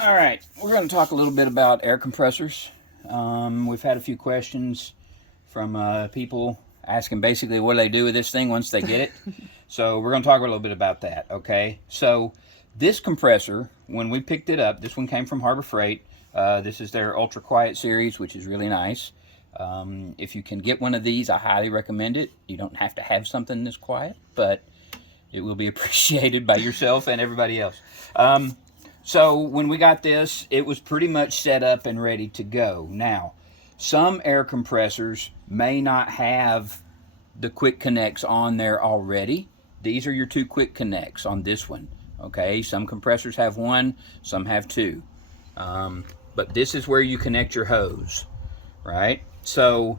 All right, we're going to talk a little bit about air compressors. We've had a few questions from people asking basically what do they do with this thing once they get it. So we're going to talk a little bit about that, okay? So this compressor, when we picked it up, this one came from Harbor Freight. This is their Ultra Quiet series, which is really nice. If you can get one of these, I highly recommend it. You don't have to have something this quiet, but it will be appreciated by yourself and everybody else. So when we got this, it was pretty much set up and ready to go. Now, some air compressors may not have the quick connects on there already. These are your two quick connects on this one. Okay, some compressors have one, some have two. But this is where you connect your hose, right? So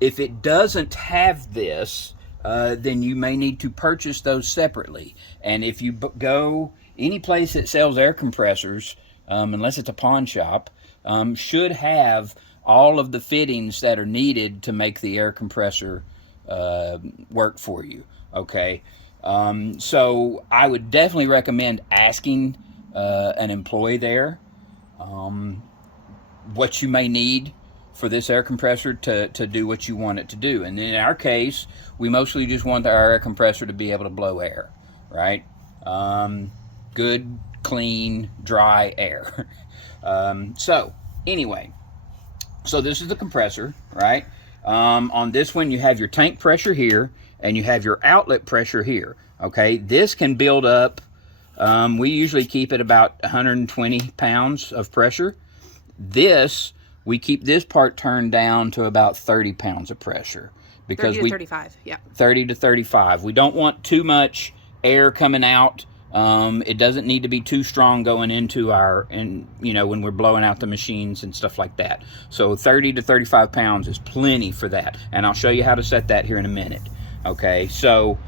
if it doesn't have this, then you may need to purchase those separately. And if you go any place that sells air compressors, unless it's a pawn shop, should have all of the fittings that are needed to make the air compressor work for you, okay? So I would definitely recommend asking an employee there what you may need for this air compressor to do what you want it to do. And in our case, we mostly just want our air compressor to be able to blow air, right? Good, clean, dry air. So anyway, so this is the compressor, right? On this one, you have your tank pressure here, and you have your outlet pressure here, okay? This can build up, we usually keep it about 120 pounds of pressure. This, we keep this part turned down to about 30 pounds of pressure. Because 30 to 35, yeah. 30 to 35. We don't want too much air coming out. It doesn't need to be too strong going into when we're blowing out the machines and stuff like that. So 30 to 35 pounds is plenty for that. And I'll show you how to set that here in a minute. Okay, so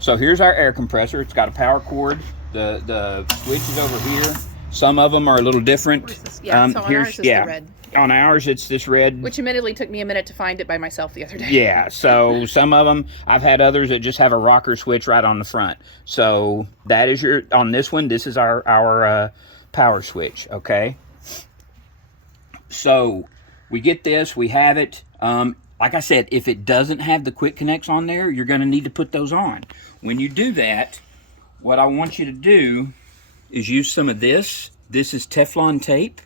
here's our air compressor. It's got a power cord. The switch is over here. Some of them are a little different. Yeah, so on ours is the red. On ours, it's this red. Which admittedly took me a minute to find it by myself the other day. Yeah, so some of them, I've had others that just have a rocker switch right on the front. So that is on this one, this is our power switch, okay? So we get this, we have it. Like I said, if it doesn't have the quick connects on there, you're going to need to put those on. When you do that, what I want you to do is use some of this. This is Teflon tape.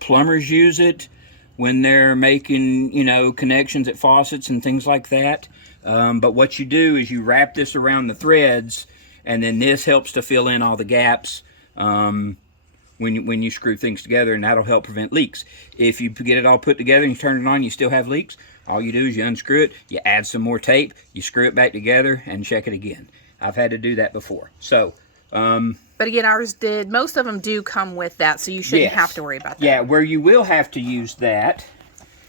Plumbers use it when they're making, connections at faucets and things like that. But what you do is you wrap this around the threads, and then this helps to fill in all the gaps when you screw things together, and that'll help prevent leaks. If you get it all put together and you turn it on, you still have leaks, all you do is you unscrew it, you add some more tape, you screw it back together, and check it again. I've had to do that before. So, but again, ours did. Most of them do come with that, so you shouldn't have to worry about that. Yeah, where you will have to use that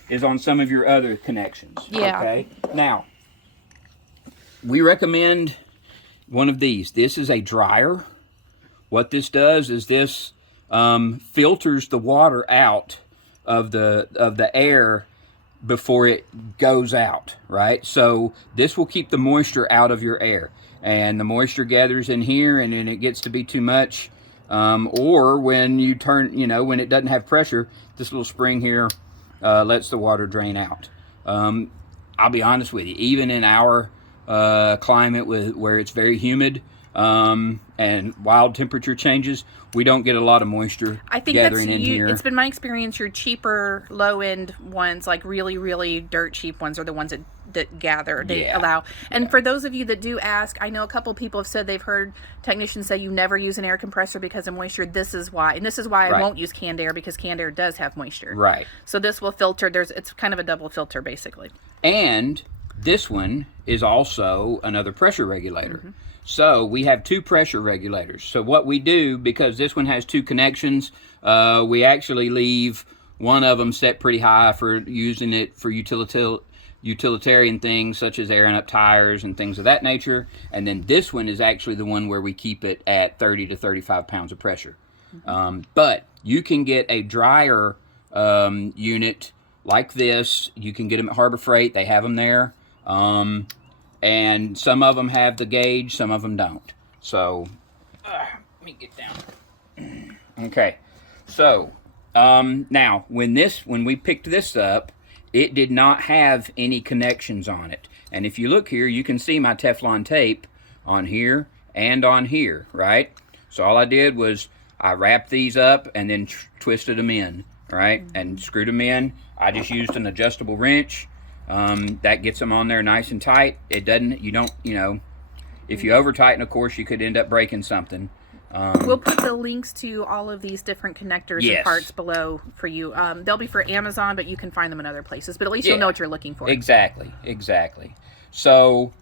is on some of your other connections. Yeah. Okay. Now, we recommend one of these. This is a dryer. What this does is this filters the water out of the air before it goes out, right? So this will keep the moisture out of your air. And the moisture gathers in here, and then it gets to be too much. Or when you turn, when it doesn't have pressure, this little spring here lets the water drain out. I'll be honest with you, even in our climate where it's very humid and wild temperature changes, we don't get a lot of moisture gathering in here. It's been my experience, your cheaper, low-end ones, like really, really dirt cheap ones, are the ones that gather, allow. And for those of you that do ask, I know a couple people have said they've heard technicians say you never use an air compressor because of moisture. This is why. And this is why I won't use canned air, because canned air does have moisture. Right. So this will filter. It's kind of a double filter, basically. And this one is also another pressure regulator. Mm-hmm. So we have two pressure regulators. So what we do, because this one has two connections, we actually leave one of them set pretty high for using it for utilitarian things such as airing up tires and things of that nature. And then this one is actually the one where we keep it at 30 to 35 pounds of pressure. Mm-hmm. But you can get a dryer unit like this. You can get them at Harbor Freight. They have them there. And some of them have the gauge, some of them don't. So, let me get down. Okay, so now when we picked this up, it did not have any connections on it. And if you look here, you can see my Teflon tape on here and on here, right? So all I did was I wrapped these up and then twisted them in, right? And screwed them in. I just used an adjustable wrench. That gets them on there nice and tight. It doesn't, you don't, you know, if you over tighten, of course, you could end up breaking something. We'll put the links to all of these different connectors Yes. and parts below for you. They'll be for Amazon, but you can find them in other places. But at least you'll know what you're looking for. Exactly, exactly. So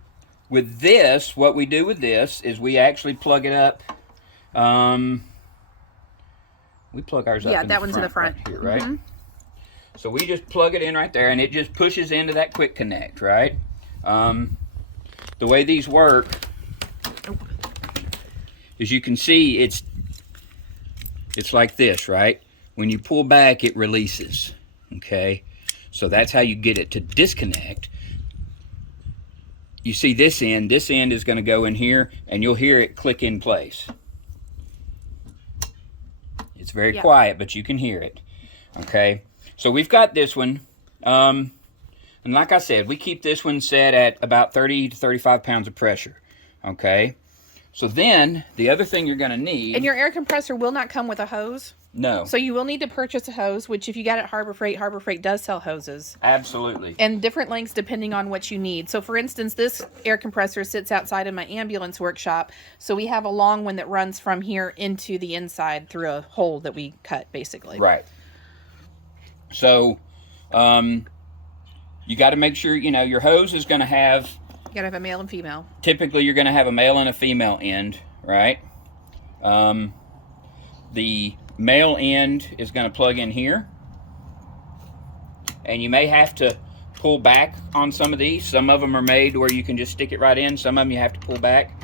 with this, what we do with this is we actually plug it up. We plug ours up. Yeah, that one's in the front. Right here, right? So we just plug it in right there, and it just pushes into that quick connect, right? The way these work, as you can see, it's like this, right? When you pull back, it releases, okay? So that's how you get it to disconnect. You see this end is going to go in here, and you'll hear it click in place. It's very quiet, but you can hear it, okay? So we've got this one, and like I said, we keep this one set at about 30 to 35 pounds of pressure, okay? So then, the other thing you're going to need... And your air compressor will not come with a hose. No. So you will need to purchase a hose, which if you got it at Harbor Freight does sell hoses. Absolutely. And different lengths depending on what you need. So for instance, this air compressor sits outside in my ambulance workshop. So we have a long one that runs from here into the inside through a hole that we cut, basically. Right. So, you got to make sure, you know, your hose is going to have... You gotta have a male and female. Typically, you're going to have a male and a female end, right? The male end is going to plug in here. And you may have to pull back on some of these. Some of them are made where you can just stick it right in. Some of them you have to pull back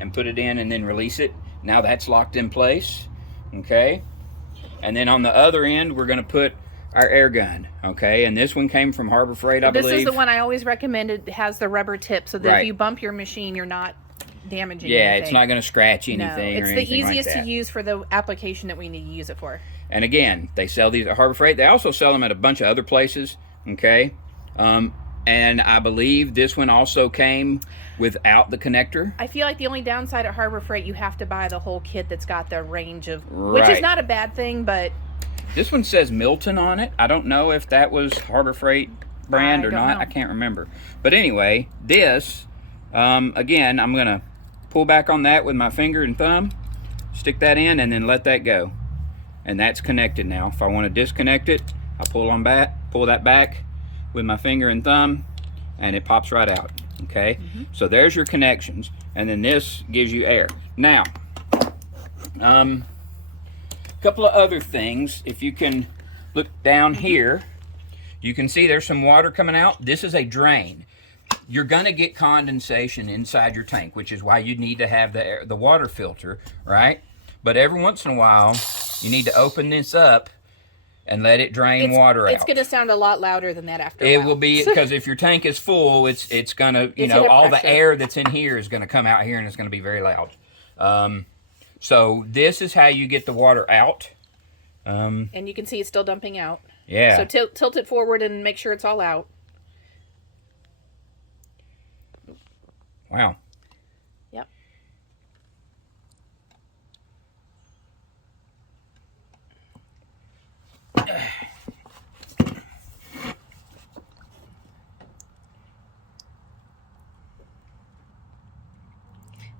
and put it in and then release it. Now that's locked in place, okay? And then on the other end, we're going to put our air gun, okay? And this one came from Harbor Freight, I believe. This is the one I always recommend. It has the rubber tip so that Right. if you bump your machine, you're not damaging Yeah, anything. it's not going to scratch anything No, or it's anything the easiest like that. to use for the application that we need to use it for. And again, they sell these at Harbor Freight. They also sell them at a bunch of other places, okay? And I believe this one also came without the connector. I feel like the only downside at Harbor Freight, you have to buy the whole kit that's got the range of... Which is not a bad thing, but... This one says Milton on it. I don't know if that was Harbor Freight brand or not. I can't remember. But anyway, this, again, I'm going to pull back on that with my finger and thumb, stick that in, and then let that go. And that's connected now. If I want to disconnect it, I pull that back with my finger and thumb, and it pops right out, okay? So there's your connections, and then this gives you air. Now, couple of other things. If you can look down here, you can see there's some water coming out. This is a drain. You're going to get condensation inside your tank, which is why you need to have the water filter, right? But every once in a while, you need to open this up and let it drain water out. It's going to sound a lot louder than that after a while. It will be, because if your tank is full, it's going to, you know, all the air that's in here is going to come out here, and it's going to be very loud. So this is how you get the water out. And you can see it's still dumping out. Yeah. So tilt it forward and make sure it's all out. Wow. Yep.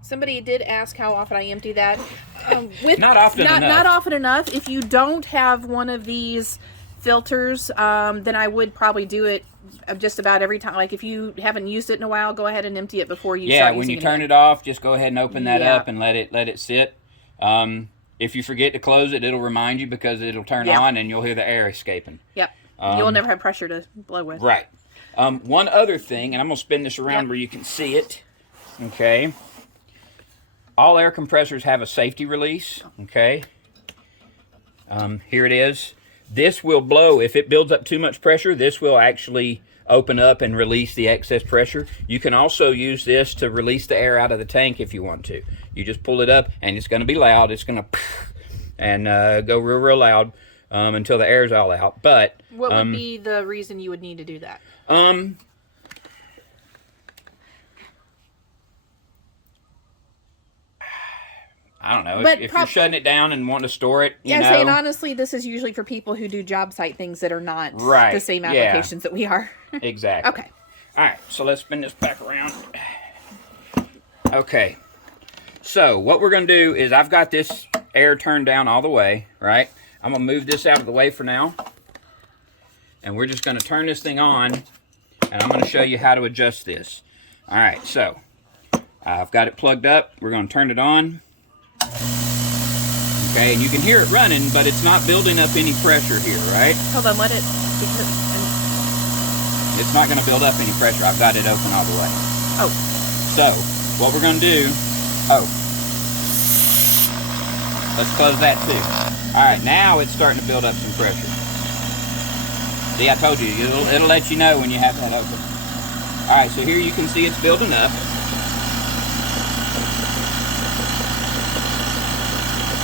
Somebody did ask how often I empty that. Not often enough. Not often enough. If you don't have one of these filters, then I would probably do it just about every time. Like if you haven't used it in a while, go ahead and empty it before you start using it. Yeah, when you turn it off, just go ahead and open that up and let it sit. If you forget to close it, it'll remind you because it'll turn on and you'll hear the air escaping. Yep. You'll never have pressure to blow with. Right. One other thing, and I'm going to spin this around where you can see it. Okay. All air compressors have a safety release. Okay. Here it is. This will blow. If it builds up too much pressure, this will actually open up and release the excess pressure. You can also use this to release the air out of the tank if you want to. You just pull it up, and it's going to be loud. It's going to, and go real loud until the air's all out. But what would be the reason you would need to do that? I don't know. If you're shutting it down and wanting to store it, you know. Saying honestly, this is usually for people who do job site things that are not the same applications that we are. Exactly. Okay. All right, so let's spin this back around. Okay. So what we're going to do is I've got this air turned down all the way, right? I'm going to move this out of the way for now. And we're just going to turn this thing on, and I'm going to show you how to adjust this. All right, so I've got it plugged up. We're going to turn it on. Okay, and you can hear it running, but it's not building up any pressure here, right? Hold on, let it... It's not going to build up any pressure. I've got it open all the way. Oh. So, what we're going to do... Oh. Let's close that too. All right, now it's starting to build up some pressure. See, I told you, it'll let you know when you have that open. All right, so here you can see it's building up.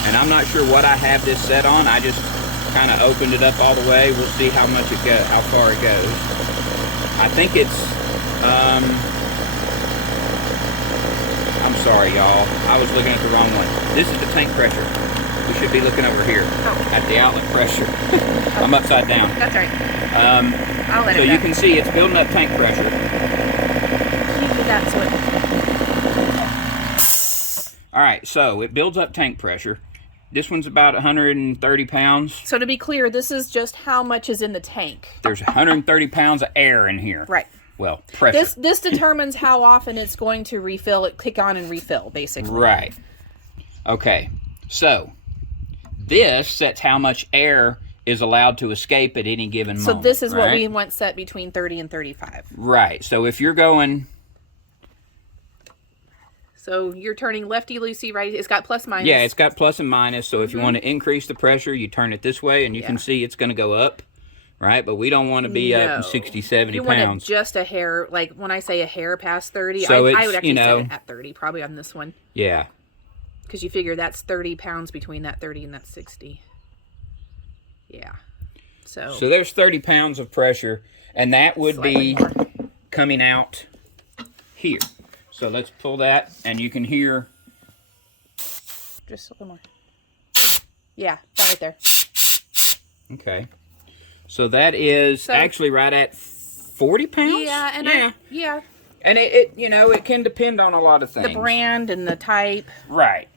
And I'm not sure what I have this set on. I just kind of opened it up all the way. We'll see how much it goes, how far it goes. I think it's, I'm sorry, y'all. I was looking at the wrong one. This is the tank pressure. We should be looking over here at the outlet pressure. I'm upside down. That's all right. I'll let so it you can see it's building up tank pressure. You do that so All right, so it builds up tank pressure. This one's about 130 pounds. So to be clear, this is just how much is in the tank. There's 130 pounds of air in here. Right. Well, pressure. This determines how often it's going to refill it, kick on and refill, basically. Right. Okay. So this sets how much air is allowed to escape at any given moment. So this is what we want set between 30 and 35. Right. So if you're going... So you're turning lefty-loosey, right? It's got plus minus. Yeah, it's got plus and minus. So if you want to increase the pressure, you turn it this way, and you can see it's going to go up, right? But we don't want to be up 60, 70 you pounds. You want it just a hair, like when I say a hair past 30, so I would actually set it at 30, probably on this one. Yeah. Because you figure that's 30 pounds between that 30 and that 60. Yeah. So there's 30 pounds of pressure, and that would be coming out here. So let's pull that, and you can hear... Just a little more. Yeah, that right there. Okay. So that is actually right at 40 pounds? Yeah, and yeah. And it you know, it can depend on a lot of things. The brand and the type. Right.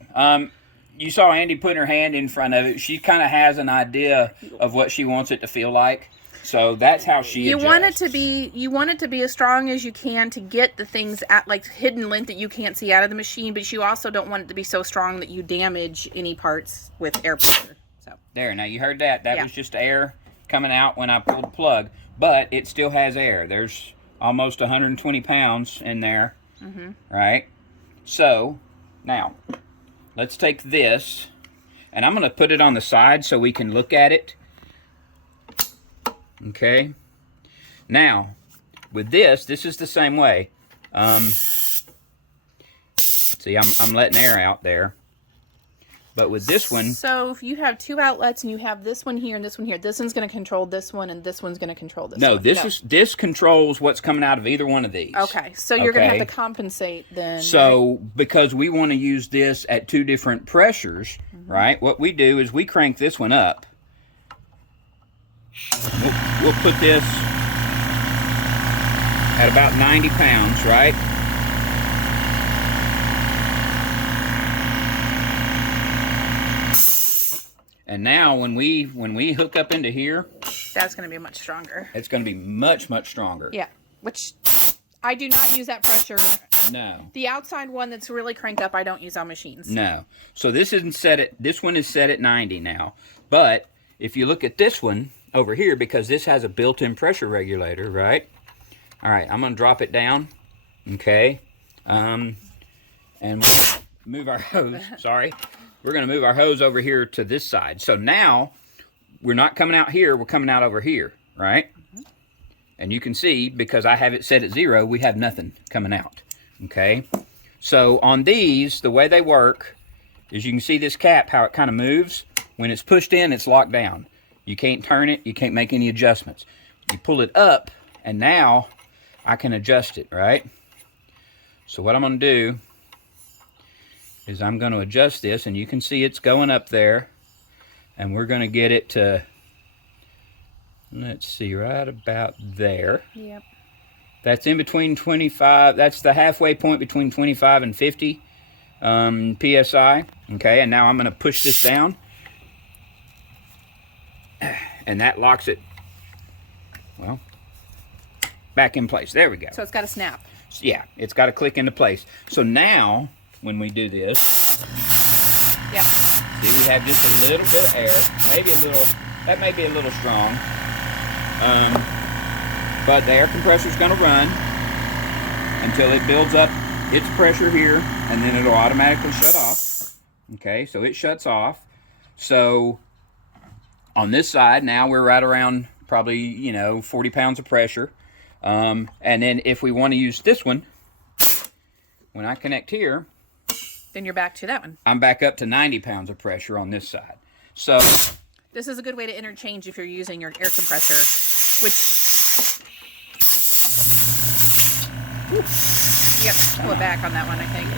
You saw Andy putting her hand in front of it. She kind of has an idea of what she wants it to feel like. So that's how she adjusts. You want it to be as strong as you can to get the things at like hidden lint that you can't see out of the machine, but you also don't want it to be so strong that you damage any parts with air pressure. So there, now you heard that. That was just air coming out when I pulled the plug, but it still has air. There's almost 120 pounds in there, right? So now let's take this, and I'm going to put it on the side so we can look at it. Okay. Now, with this is the same way. See, I'm letting air out there. But with this one... So, if you have two outlets and you have this one here and this one here, this one's going to control this one and this one's going to control this one. No, this controls what's coming out of either one of these. Okay, so you're going to have to compensate then. So, because we want to use this at two different pressures, right, what we do is we crank this one up. We'll put this at about 90 pounds, right? And now when we hook up into here, that's going to be much stronger. It's going to be much, much stronger. Yeah, which I do not use that pressure. No. The outside one that's really cranked up, I don't use on machines. No. So this one is set at 90 now. But if you look at this one over here, because this has a built-in pressure regulator, right? All right, I'm going to drop it down, okay? And we'll move our hose, sorry. We're going to move our hose over here to this side. So now, we're not coming out here, we're coming out over here, right? And you can see, because I have it set at 0, we have nothing coming out, okay? So on these, the way they work is you can see this cap, how it kind of moves. When it's pushed in, it's locked down. You can't turn it. You can't make any adjustments. You pull it up, and now I can adjust it, right? So what I'm going to do is I'm going to adjust this, and you can see it's going up there. And we're going to get it to, let's see, right about there. Yep. That's in between 25, that's the halfway point between 25 and 50 PSI. Okay, and now I'm going to push this down. And that locks it, well, back in place. There we go. So it's got a snap. Yeah, it's got to click into place. So now, when we do this, yep. See, we have just a little bit of air, maybe a little, that may be a little strong. But the air compressor is going to run until it builds up its pressure here, and then it'll automatically shut off. Okay, so it shuts off. So on this side, now we're right around probably, you know, 40 pounds of pressure. And then if we want to use this one, when I connect here, then you're back to that one. I'm back up to 90 pounds of pressure on this side. So this is a good way to interchange if you're using your air compressor, which, yep, pull it back on that one, I think.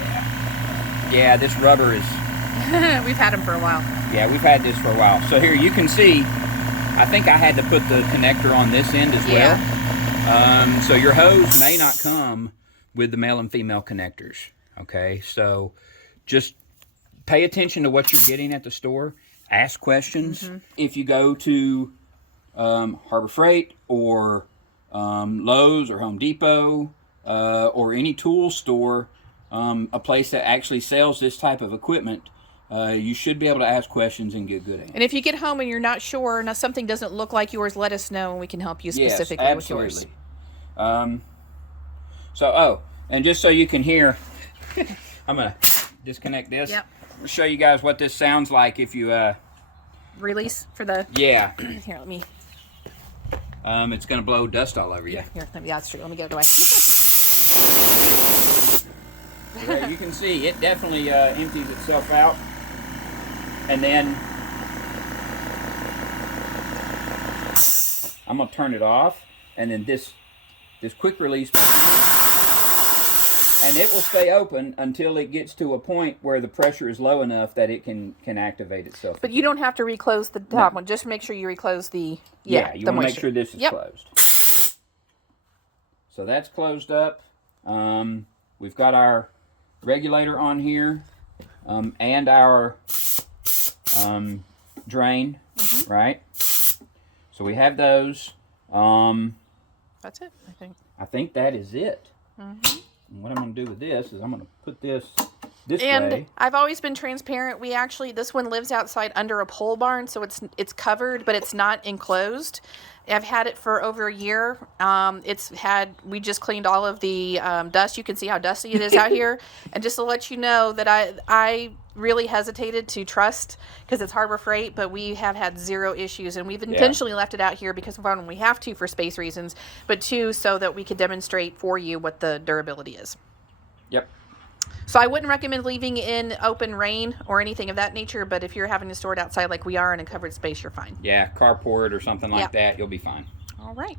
Yeah, this rubber is, we've had them for a while. yeah, we've had this for a while. So here you can see, I think I had to put the connector on this end as well. So your hose may not come with the male and female connectors. Okay, so just pay attention to what you're getting at the store. Ask questions. If you go to Harbor Freight or Lowe's or Home Depot or any tool store, a place that actually sells this type of equipment, you should be able to ask questions and get good answers. And if you get home and you're not sure, now something doesn't look like yours, let us know and we can help you specifically with yours. And just so you can hear, I'm going to disconnect this. Yep. I'll show you guys what this sounds like if you... Release for the... Yeah. Here, let me... it's going to blow dust all over you. Here, let me, that's true. Let me get it away. Yeah, you can see it definitely empties itself out. And then I'm going to turn it off. And then this quick release... And it will stay open until it gets to a point where the pressure is low enough that it can activate itself. But you don't have to reclose the top one. Just make sure you reclose the you want to make sure this is closed. So that's closed up. We've got our regulator on here and our drain, right? So we have those. That's it, I think. I think that is it. And what I'm going to do with this is I'm going to put this way. And I've always been transparent. We actually, this one lives outside under a pole barn, so it's covered, but it's not enclosed. I've had it for over a year. We just cleaned all of the dust. You can see how dusty it is out here. And just to let you know that I really hesitated to trust because it's Harbor Freight, but we have had zero issues. And we've intentionally left it out here because, one, we have to for space reasons, but two, so that we could demonstrate for you what the durability is. Yep. So I wouldn't recommend leaving in open rain or anything of that nature, but if you're having to store it outside like we are in a covered space, you're fine. Yeah, carport or something like that, you'll be fine. All right.